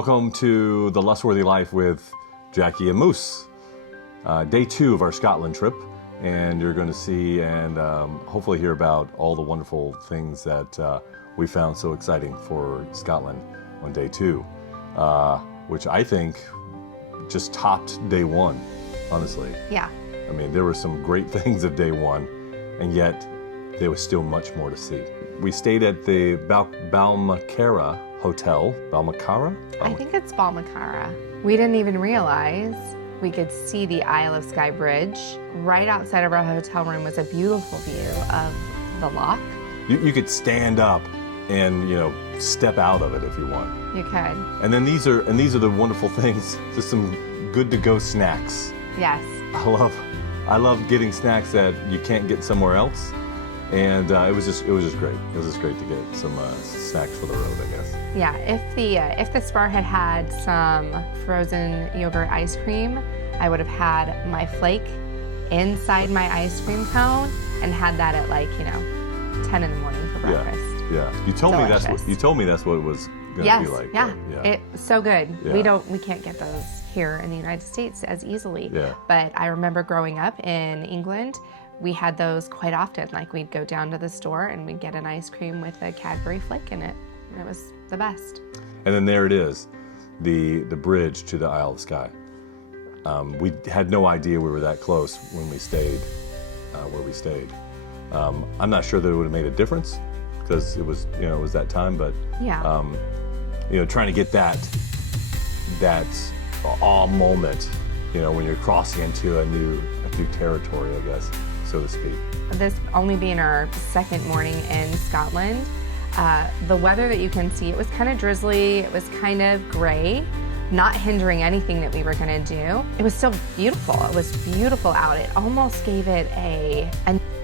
Welcome to The Lustworthy Life with Jackie and Moose. Day 2 of our Scotland trip, and you're going to see and hopefully hear about all the wonderful things that we found so exciting for Scotland on day 2, which I think just topped day 1, honestly. Yeah. I mean, there were some great things of day 1, and yet there was still much more to see. We stayed at the Balmacara Hotel. Balmacara? I think it's Balmacara. We didn't even realize we could see the Isle of Skye Bridge. Right outside of our hotel room was a beautiful view of the loch. You could stand up and, step out of it if you want. You could. And then these are the wonderful things. Just some good to go snacks. Yes. I love getting snacks that you can't get somewhere else. And it was just great. It was just great to get some snacks for the road, I guess. Yeah, if the Storr had had some frozen yogurt ice cream, I would have had my flake inside my ice cream cone and had that at 10 in the morning for breakfast. Yeah. You told me that's what it was gonna be like. Yeah. It's so good. Yeah. We can't get those here in the United States as easily. Yeah. But I remember growing up in England, we had those quite often. We'd go down to the store and we'd get an ice cream with a Cadbury flake in it. And it was the best. And then there it is, the bridge to the Isle of Skye. We had no idea we were that close when we stayed where we stayed. I'm not sure that it would have made a difference because it was that time, but yeah. Trying to get that awe moment, when you're crossing into a new territory, I guess, so to speak. This only being our second morning in Scotland, the weather that you can see, it was kind of drizzly, it was kind of gray, not hindering anything that we were going to do. It was still beautiful. It was beautiful out. It almost gave it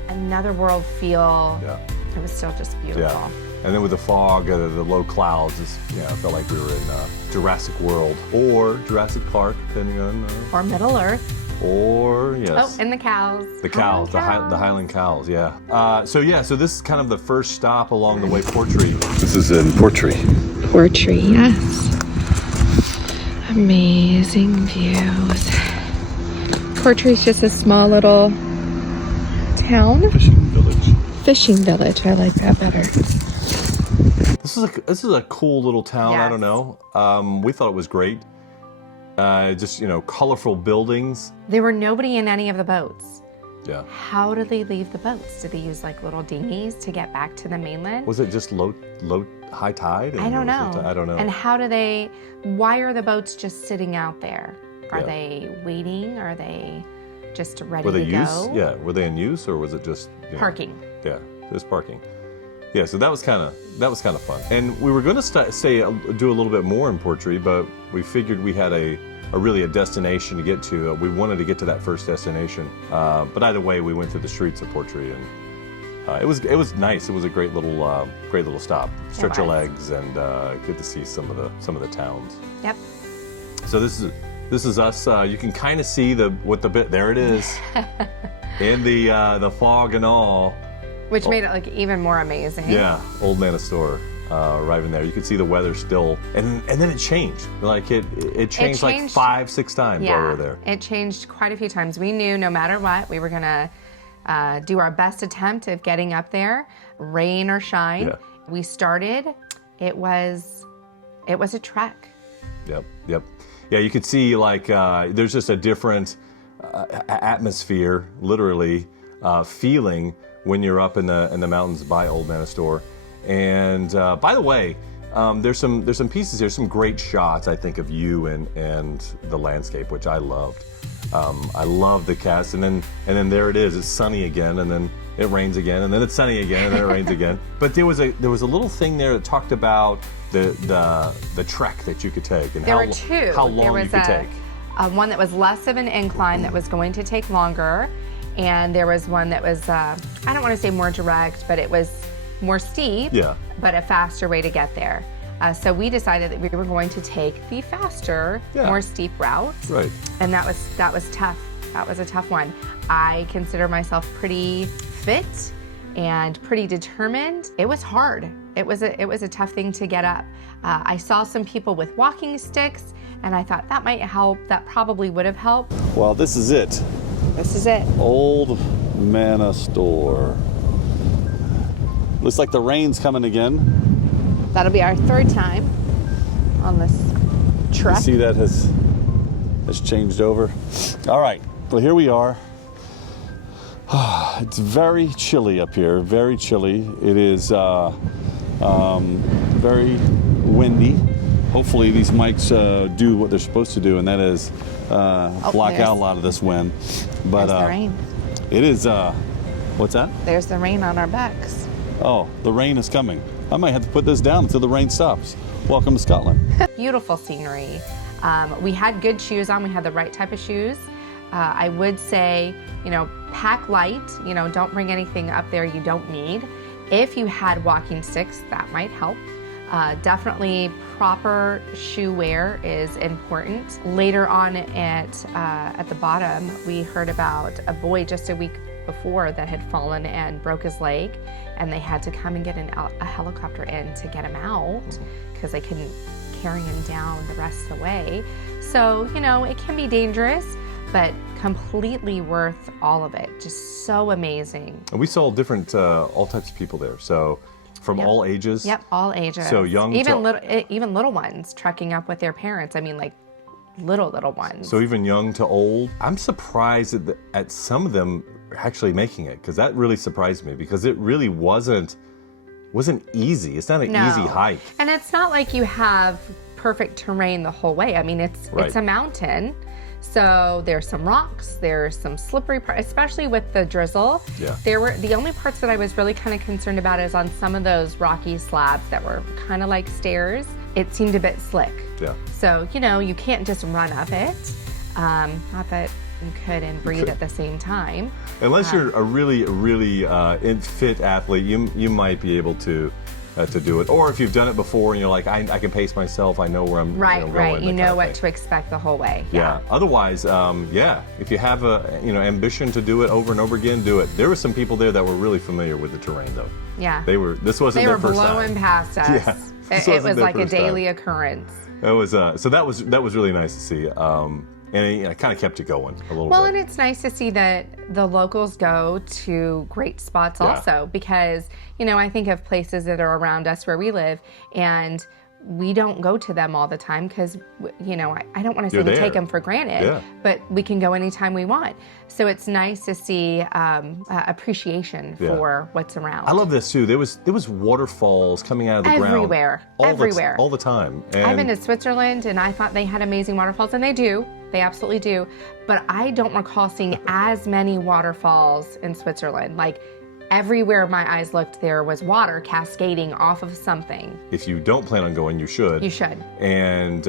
another world feel. Yeah. It was still just beautiful. Yeah. And then with the fog, the low clouds, it felt like we were in Jurassic World or Jurassic Park, depending on... Or Middle Earth. Or, yes. Oh, and the cows. The cows, the Highland cows, yeah. So this is kind of the first stop along the way, Portree. This is in Portree. Portree, yes. Amazing views. Portree's just a small little town. Fishing village, I like that better. This is a cool little town, yes. I don't know. We thought it was great. Just, colorful buildings. There were nobody in any of the boats. Yeah. How did they leave the boats? Did they use little dinghies to get back to the mainland? Was it just low high tide? I don't know. I don't know. And why are the boats just sitting out there? Are Yeah. they waiting? Are they just ready Were they to use? go? Yeah. Were they in use or was it just Parking. Yeah, just parking. Yeah, so that was kind of fun. And we were going to do a little bit more in Portree, but we figured we had a destination to get to. We wanted to get to that first destination, but either way, we went through the streets of Portree, and it was nice. It was a great little stop. Stretch your legs and get to see some of the towns. Yep. So this is us. You can kind of see there it is, in the fog and all. Which made it even more amazing. Yeah, Old Man of Storr arriving there. You could see the weather still, and then it changed. It changed 5-6 times while we were there. It changed quite a few times. We knew no matter what, we were gonna do our best attempt of getting up there, rain or shine. Yeah. We started. It was a trek. Yep. Yeah, you could see there's just a different atmosphere, literally feeling when you're up in the mountains by Old Man of Storr. And by the way, there's some pieces here, some great shots I think of you and the landscape, which I loved. I love the cast, and then there it is. It's sunny again, and then it rains again, and then it's sunny again, and then it rains again. But there was a little thing there that talked about the trek that you could take and There were two. How long you could take. One that was less of an incline that was going to take longer, and there was one that was I don't want to say more direct, but it was more steep. Yeah. But a faster way to get there. So we decided that we were going to take the faster, more steep route. Right. And that was tough. That was a tough one. I consider myself pretty fit and pretty determined. It was hard. it was a tough thing to get up. I saw some people with walking sticks, and I thought that might help. That probably would have helped. Well, this is it. This is it. Old Manor Storr. Looks like the rain's coming again. That'll be our 3rd time on this trek. You see that has changed over. All right, well, here we are. It's very chilly up here, very chilly. It is very windy. Hopefully these mics do what they're supposed to do, and that is block out a lot of this wind. But there's the rain. It is, what's that? There's the rain on our backs. Oh, the rain is coming. I might have to put this down until the rain stops. Welcome to Scotland. Beautiful scenery. We had good shoes on. We had the right type of shoes. I would say, pack light. Don't bring anything up there you don't need. If you had walking sticks, that might help. Definitely proper shoe wear is important. Later on at the bottom, we heard about a boy just a week before that had fallen and broke his leg, and they had to come and get a helicopter in to get him out because they couldn't carry him down the rest of the way. So, it can be dangerous, but completely worth all of it. Just so amazing. And we saw different, all types of people there. So from all ages. Yep, all ages. So young, even little ones trekking up with their parents. I mean, like little ones. So even young to old. I'm surprised at some of them actually making it, because that really surprised me, because it really wasn't easy. It's not an easy hike. And it's not like you have perfect terrain the whole way. I mean, it's a mountain. So there's some rocks, there's some slippery parts, especially with the drizzle. Yeah. The only parts that I was really kind of concerned about is on some of those rocky slabs that were kind of like stairs. It seemed a bit slick. Yeah. So, you can't just run up it. Not that you could and breathe at the same time. Unless you're a really fit athlete, you might be able to do it. Or if you've done it before and you're like, I can pace myself, I know where I'm going. Right. You know what to expect the whole way. Yeah. Otherwise, if you have a ambition to do it over and over again, do it. There were some people there that were really familiar with the terrain, though. Yeah. This wasn't their first time. They were blowing past us. Yeah. It was like a daily occurrence. It was so that was really nice to see. And it kind of kept you going a little bit. Well, and it's nice to see that the locals go to great spots also, because, I think of places that are around us where we live, and we don't go to them all the time because, I don't want to say we take them for granted, but we can go anytime we want. So it's nice to see appreciation for what's around. I love this too. There was waterfalls coming out of the everywhere, ground. Everywhere. All the time. And I've been to Switzerland, and I thought they had amazing waterfalls, and they do. They absolutely do. But I don't recall seeing as many waterfalls in Switzerland. Like, everywhere my eyes looked, there was water cascading off of something. If you don't plan on going, you should. You should. And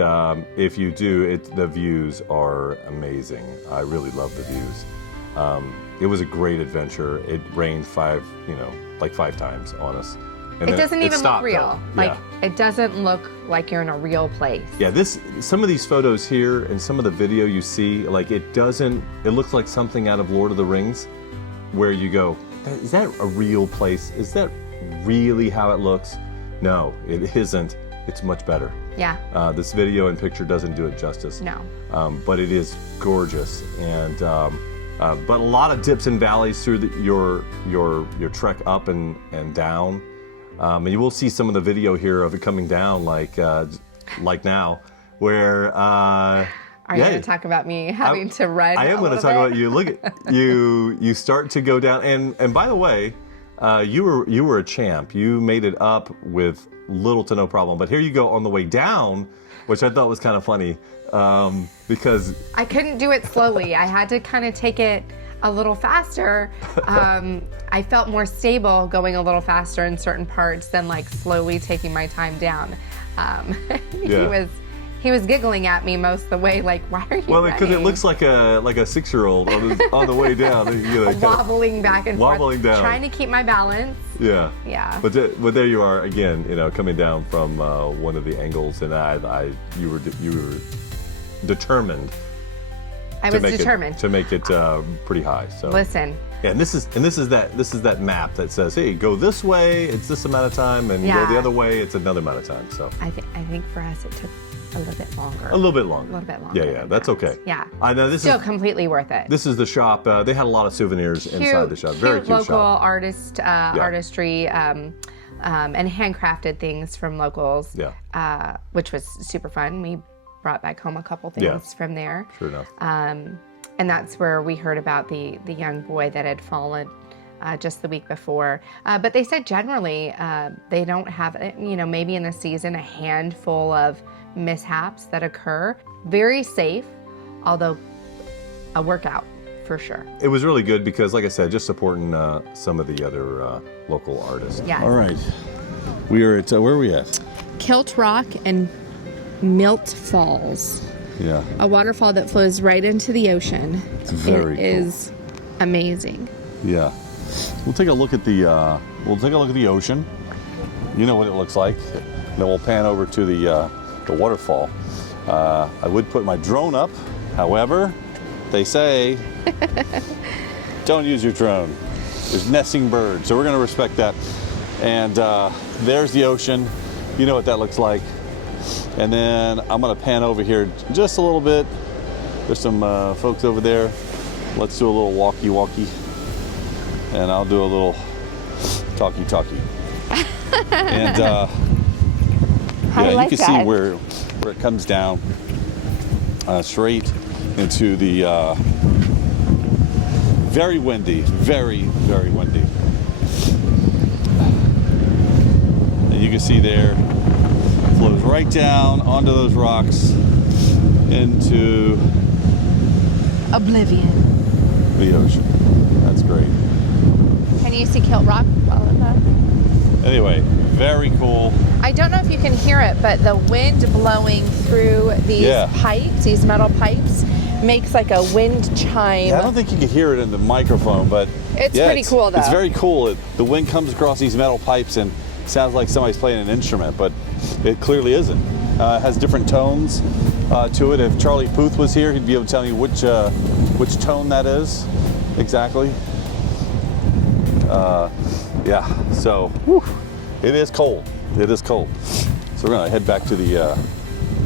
if you do, the views are amazing. I really love the views. It was a great adventure. It rained 5 times on us. And it doesn't even look real. Though. It doesn't look like you're in a real place. Yeah, some of these photos here and some of the video you see, it looks like something out of Lord of the Rings, where you go, is that a real place? Is that really how it looks? No, it isn't. It's much better. Yeah. This video and picture doesn't do it justice. No. But it is gorgeous, and but a lot of dips and valleys through your trek up and down. And you will see some of the video here of it coming down, like now, where. Are you going to talk about me having to run? I am going to talk about you. Look at you start to go down, and by the way, you were a champ. You made it up with little to no problem. But here you go on the way down, which I thought was kind of funny, because I couldn't do it slowly. I had to kind of take it a little faster. I felt more stable going a little faster in certain parts than slowly taking my time down. He was giggling at me most of the way, why are you because it looks like a 6-year-old on the way down, wobbling back and forth, wobbling down, trying to keep my balance. Yeah. But there you are again, coming down from one of the angles, and you were determined. I was determined to make it pretty high. So listen, Yeah, and this is that map that says, hey, go this way, it's this amount of time, and go the other way, it's another amount of time. So I think for us it took a little bit longer. A little bit longer. A little bit longer. Yeah, that's okay. Yeah. I know this Still is completely worth it. This is the shop. They had a lot of souvenirs inside the shop. Very cute local shop. artistry, and handcrafted things from locals. Yeah. Which was super fun. We brought back home a couple things from there. Sure enough. And that's where we heard about the young boy that had fallen just the week before. But they said generally they don't have, maybe in the season, a handful of mishaps that occur. Very safe, although a workout for sure. It was really good because, like I said, just supporting some of the other local artists. Yeah. All right. We are at, where are we at? Kilt Rock and Mealt Falls. Yeah. A waterfall that flows right into the ocean. It's very cool. It is amazing. Yeah. We'll take a look at the ocean. You know what it looks like. Then we'll pan over to the waterfall. I would put my drone up. However, they say don't use your drone. There's nesting birds, so we're going to respect that. And there's the ocean. You know what that looks like. And then I'm going to pan over here just a little bit. There's some folks over there. Let's do a little walkie-walkie. And I'll do a little talkie-talkie. And you can see where it comes down straight into the very windy, very, very windy. And you can see there, flows right down onto those rocks into Oblivion. the ocean. That's great. Can you see Kilt Rock well enough? Anyway, very cool. I don't know if you can hear it, but the wind blowing through these pipes, these metal pipes, makes like a wind chime. Yeah, I don't think you can hear it in the microphone, but it's pretty cool though. It's very cool. The wind comes across these metal pipes and sounds like somebody's playing an instrument, but it clearly isn't. It has different tones to it. If Charlie Puth was here, he'd be able to tell me which tone that is exactly. So it is cold. It is cold. So we're gonna head back to the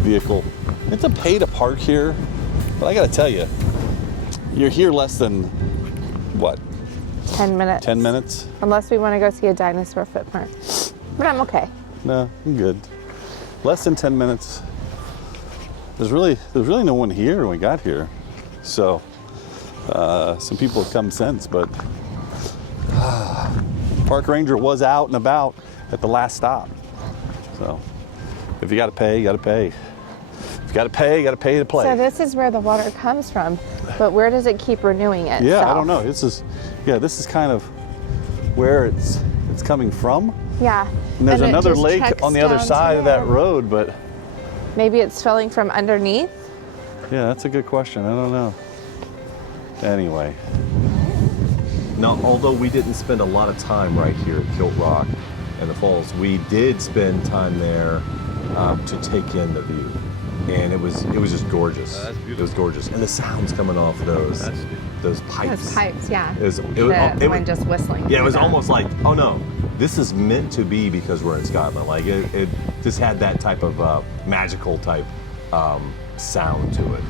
vehicle. It's a pay to park here, but I gotta tell you, you're here less than what? 10 minutes. 10 minutes? Unless we want to go see a dinosaur footprint. But I'm okay. No, I'm good. Less than 10 minutes. There's really no one here when we got here. So some people have come since, but park ranger was out and about at the last stop. So if you gotta pay, you gotta pay. If you gotta pay to play. So this is where the water comes from, but where does it keep renewing itself? Yeah, I don't know. This is kind of where it's coming from. Yeah. And there's another lake on the other side of that road, but maybe it's filling from underneath. yeah, that's a good question. I don't know. Anyway. Now, although we didn't spend a lot of time right here at Kilt Rock and the falls, we did spend time there to take in the view, and it was just gorgeous. That's beautiful. It was gorgeous, and the sounds coming off those pipes. Those pipes, yeah. The wind just whistling. Yeah, it was almost like, oh no, this is meant to be because we're in Scotland. Like it just had that type of magical type sound to it.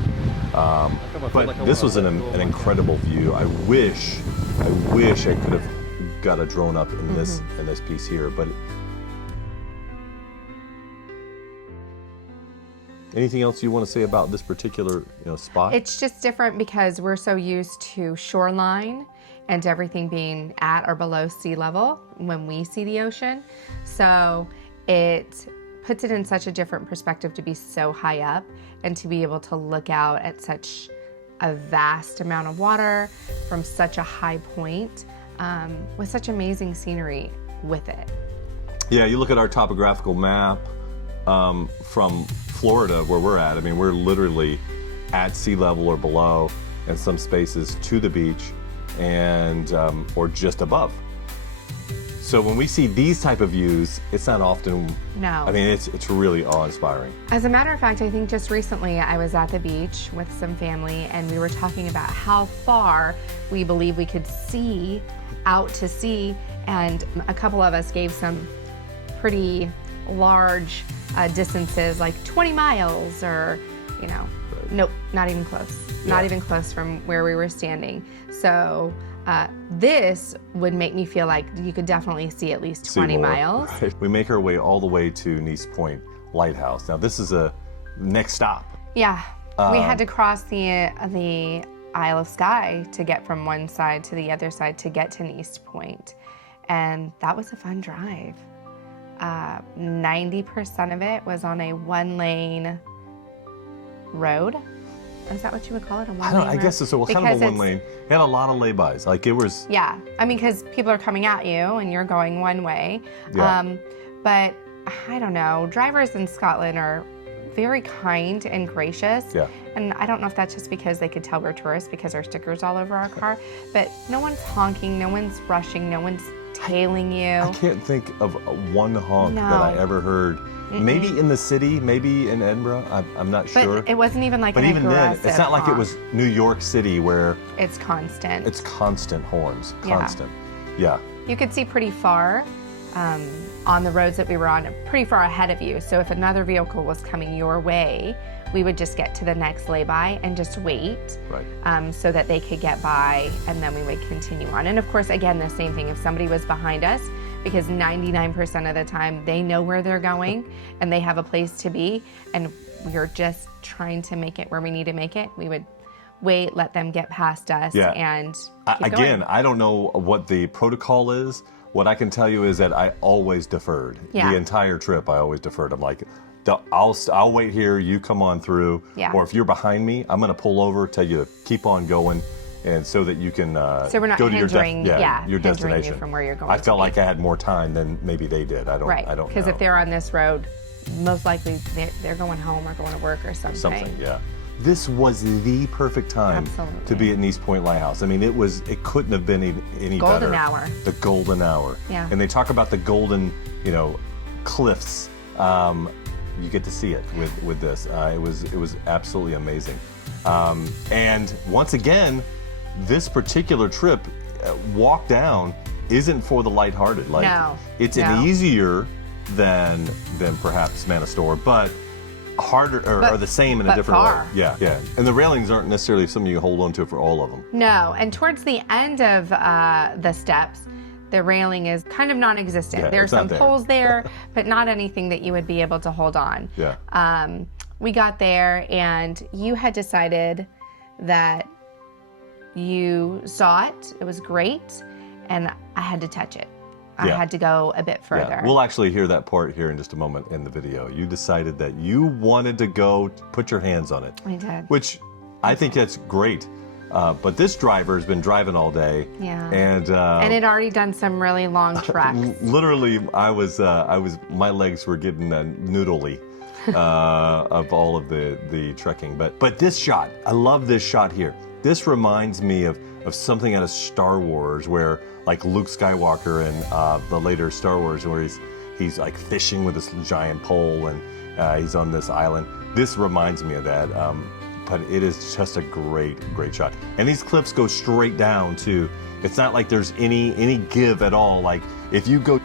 But this was an incredible view. I wish I could have got a drone up in this piece here, but. Anything else you want to say about this particular spot? It's just different because we're so used to shoreline and everything being at or below sea level when we see the ocean. So it puts it in such a different perspective to be so high up and to be able to look out at such a vast amount of water from such a high point with such amazing scenery with it. Yeah, you look at our topographical map from Florida where we're at. I mean, we're literally at sea level or below, in some spaces to the beach, and or just above. So when we see these type of views, it's not often. No. I mean, it's really awe-inspiring. As a matter of fact, I think just recently I was at the beach with some family and we were talking about how far we believe we could see out to sea, and a couple of us gave some pretty large distances, like 20 miles or, you know, nope, not even close. Not even close from where we were standing. So this would make me feel like you could definitely see at least 20 miles. Right. We make our way all the way to Neist Point Lighthouse. Now this is a next stop. Yeah, we had to cross the Isle of Skye to get from one side to the other side to get to Neist Point. And that was a fun drive. 90% of it was on a one-lane road. Is that what you would call it? A one-lane road? I guess it's kind of a one lane. It had a lot of laybys. Like it was. Yeah, I mean, because people are coming at you and you're going one way. Yeah. But I don't know. Drivers in Scotland are very kind and gracious. Yeah. And I don't know if that's just because they could tell we're tourists because our sticker's all over our car. But no one's honking, no one's rushing, no one's tailing you. I can't think of one honk that I ever heard. Maybe in the city, maybe in Edinburgh. I'm not sure. But it wasn't even like But an even then, aggressive it's not like it honk. was New York City where It's constant. it's constant horns. Yeah. Constant. Yeah. You could see pretty far on the roads that we were on, pretty far ahead of you. So if another vehicle was coming your way, we would just get to the next lay-by and just wait, Right. so that they could get by, and then we would continue on. And of course, again, the same thing. If somebody was behind us, because 99% of the time they know where they're going and they have a place to be, and we're just trying to make it where we need to make it, we would wait, let them get past us, Yeah. and keep Again, going. I don't know what the protocol is. What I can tell you is that I always deferred. Yeah. The entire trip, I always deferred. I'm like, I'll wait here, you come on through. Yeah. Or if you're behind me, I'm gonna pull over, tell you to keep on going, and so that you can So we're not go to hindering, your hindering destination. you from where you're going. I to felt be. like I had more time than maybe they did. I don't know. Because if they're on this road, most likely they're going home or going to work or something. Something, yeah. This was the perfect time Absolutely. to be at Neist Point Lighthouse. I mean, it couldn't have been any better. Golden hour. The golden hour. Yeah. And they talk about the golden, cliffs. You get to see it with this. It was absolutely amazing. And once again, this particular trip, walk down, isn't for the lighthearted. Like, No. it's No. an easier than perhaps Man of Storr, but harder or the same in a but different far. way. Yeah, yeah. And the railings aren't necessarily something you can hold on to for all of them. No, and towards the end of the steps, the railing is kind of non-existent. Yeah, There's it's not some there. poles there, but not anything that you would be able to hold on. Yeah. We got there, and you had decided that you saw it. It was great, and I had to touch it. I Yeah. had to go a bit further. Yeah. We'll actually hear that part here in just a moment in the video. You decided that you wanted to go put your hands on it. I did. Which I think that's great. But this driver has been driving all day. Yeah. And it already done some really long treks. literally, my legs were getting noodly of all of the trekking. But this shot, I love this shot here. This reminds me of something out of Star Wars, where like Luke Skywalker in the later Star Wars, where he's like fishing with this giant pole, and he's on this island. This reminds me of that. But it is just a great shot. And these cliffs go straight down too. It's not like there's any give at all. Like if you go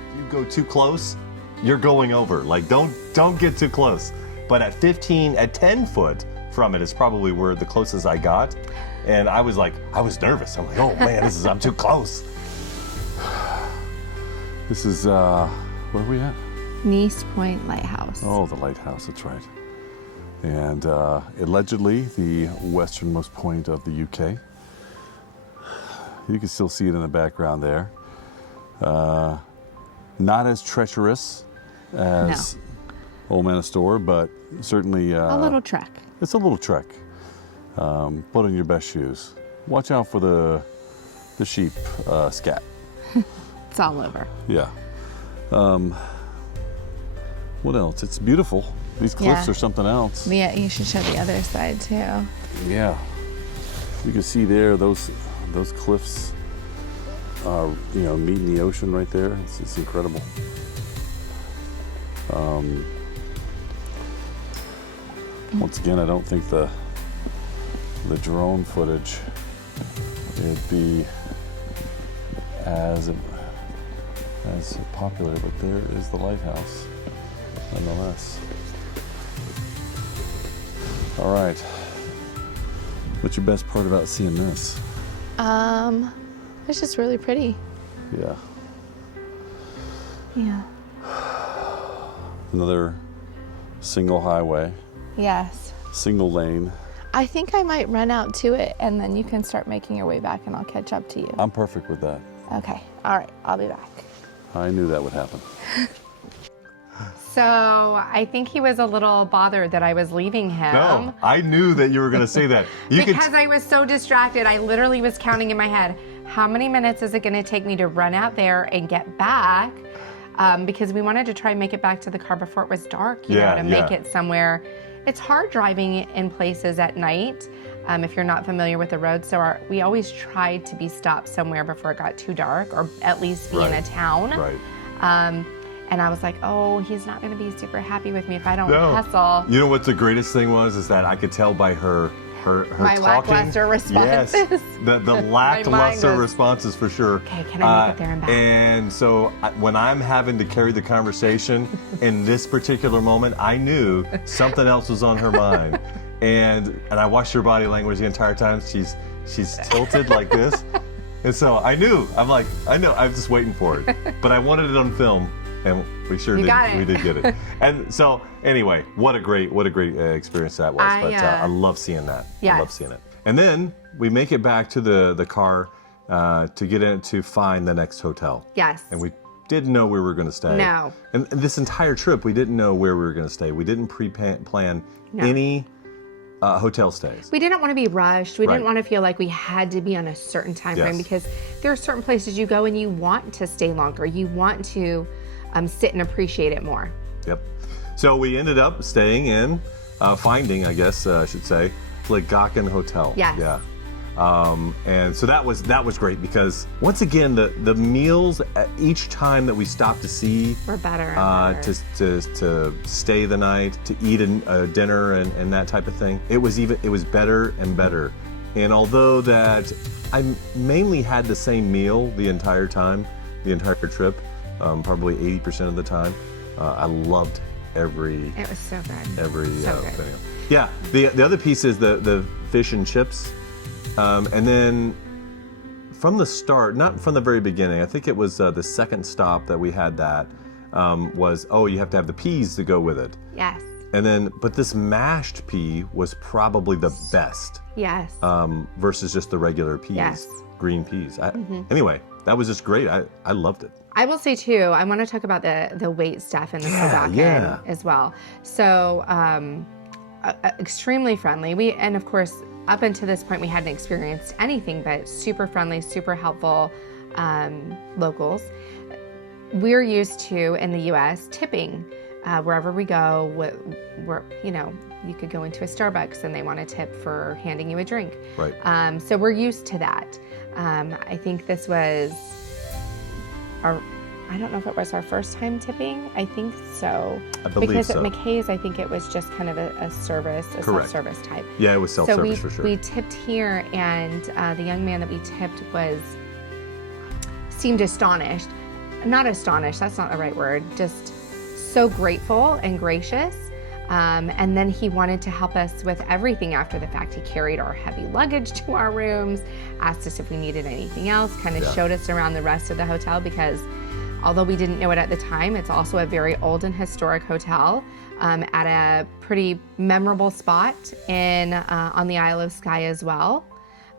too close, you're going over. Like don't get too close. But at 10 foot from it is probably where the closest I got. And I was nervous. I'm like, oh man, I'm too close. This is, where are we at? Neist Point Lighthouse. Oh, the lighthouse, that's right. And allegedly the westernmost point of the UK. You can still see it in the background there. Not as treacherous as Old Man of Storr, but certainly A little trek. it's a little trek. Put on your best shoes. Watch out for the sheep scat. It's all over. Yeah. What else? It's beautiful. These cliffs Yeah. are something else. Yeah, you should show the other side too. Yeah. You can see there those cliffs meeting the ocean right there. It's incredible. Once again, I don't think the drone footage would be as popular, but there is the lighthouse nonetheless. All right. What's your best part about seeing this? It's just really pretty. Yeah. Yeah. Another single highway, Yes. single lane. I think I might run out to it and then you can start making your way back and I'll catch up to you. I'm perfect with that. Okay. All right. I'll be back. I knew that would happen. So I think he was a little bothered that I was leaving him. No, I knew that you were going to say that. Because I was so distracted. I literally was counting in my head, how many minutes is it going to take me to run out there and get back? Because we wanted to try and make it back to the car before it was dark, to make it somewhere. It's hard driving in places at night if you're not familiar with the road. So we always tried to be stopped somewhere before it got too dark, or at least be in a town. Right. And I was like, oh, he's not going to be super happy with me if I don't hustle. You know what the greatest thing was is that I could tell by her my talking. lackluster responses. Yes, the lackluster responses for sure. Okay, can I make it there and back? And so when I'm having to carry the conversation in this particular moment, I knew something else was on her mind. And I watched her body language the entire time. She's tilted like this. And so I knew, I know, I'm just waiting for it. But I wanted it on film. And we sure did. We did get it. And so, anyway, what a great experience that was. I love seeing that. Yes. I love seeing it. And then we make it back to the car to get in to find the next hotel. Yes. And we didn't know where we were going to stay. No. And this entire trip, we didn't know where we were going to stay. We didn't pre-plan any hotel stays. We didn't want to be rushed. We Right. didn't want to feel like we had to be on a certain time frame, because there are certain places you go and you want to stay longer. You want to sit and appreciate it more. Yep. So we ended up staying in, finding, I guess I should say, Lighthouse Hotel. Yes. Yeah. And so that was great, because once again the meals each time that we stopped to see We're better. And better. to stay the night, to eat a dinner and that type of thing, it was better and better. And although that I mainly had the same meal the entire trip, probably 80% of the time, I loved every. It was so good. Every so good. thing. Yeah. The other piece is the fish and chips. And then from the start, not from the very beginning, I think it was the second stop that we had was, you have to have the peas to go with it. Yes. And then, but this mashed pea was probably the best. Yes. Versus just the regular peas. Yes. Green peas. Anyway, that was just great. I loved it. I will say too, I want to talk about the wait staff in the Slovakian as well. So, extremely friendly. And of course, up until this point, we hadn't experienced anything but super friendly, super helpful locals. We're used to, in the U.S., tipping wherever we go. You could go into a Starbucks and they want a tip for handing you a drink. Right. So we're used to that. I think this was I don't know if it was our first time tipping. I think so. I believe because so. at McKay's, I think it was just kind of a self-service type. Yeah, it was self-service for sure. We tipped here, and the young man that we tipped seemed astonished. Not astonished, that's not the right word. Just so grateful and gracious. And then he wanted to help us with everything after the fact. He carried our heavy luggage to our rooms, asked us if we needed anything else, kind of showed us around the rest of the hotel, because although we didn't know it at the time, it's also a very old and historic hotel at a pretty memorable spot on the Isle of Skye as well.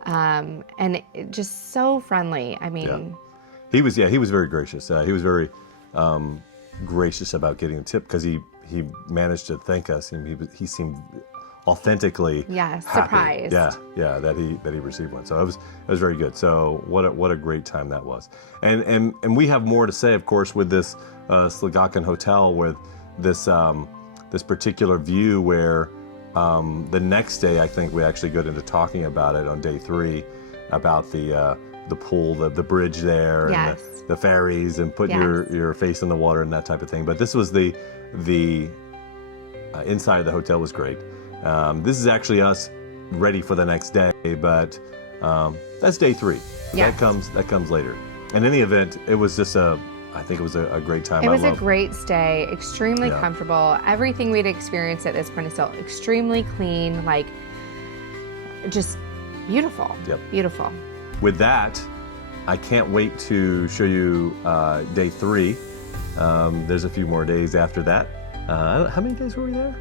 And just so friendly. I mean... He was very gracious. He was very gracious about getting the tip, because he managed to thank us. He seemed authentically happy. Surprised. That he received one. So it was very good. So what a great time that was. And we have more to say, of course, with this Slovakian hotel, with this particular view, where the next day, I think we actually got into talking about it on day 3, about the the pool, the bridge there, Yes. and the ferries, and putting Yes. your face in the water and that type of thing. But this was the inside of the hotel was great. This is actually us ready for the next day, but that's day 3. Yes. That comes later. And in the event, it was just I think it was a great time. It was a great stay, extremely Yeah. comfortable. Everything we'd experienced at this point is still extremely clean, like just beautiful. Yep. Beautiful. With that, I can't wait to show you day 3. There's a few more days after that. How many days were we there?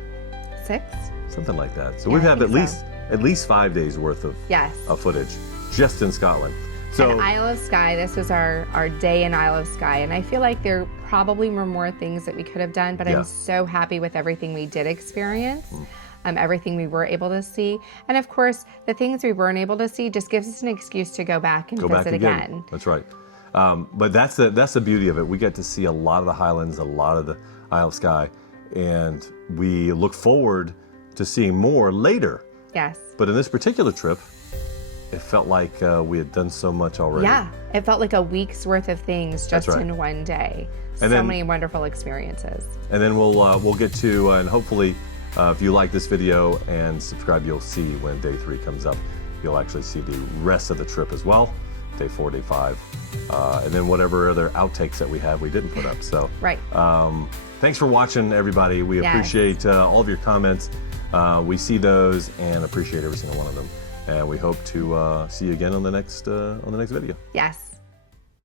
6? Something like that. So Yeah, we've I had think so. at least 5 days worth of Yes. footage just in Scotland. So And Isle of Skye, this was our day in Isle of Skye. And I feel like there probably were more things that we could have done, but Yeah. I'm so happy with everything we did experience, everything we were able to see. And of course, the things we weren't able to see just gives us an excuse to go back and go back visit again. That's right. But that's the beauty of it. We get to see a lot of the Highlands, a lot of the Isle of Skye, and we look forward to seeing more later. Yes. But in this particular trip, it felt like we had done so much already. Yeah, it felt like a week's worth of things just right. in one day. And So then- many wonderful experiences. And then we'll get to, and hopefully, if you like this video and subscribe, you'll see when day 3 comes up. You'll actually see the rest of the trip as well, day 4, day 5, and then whatever other outtakes that we have, we didn't put up. So, Right. thanks for watching, everybody. We Yes. appreciate all of your comments. We see those and appreciate every single one of them. And we hope to see you again on the next video. Yes.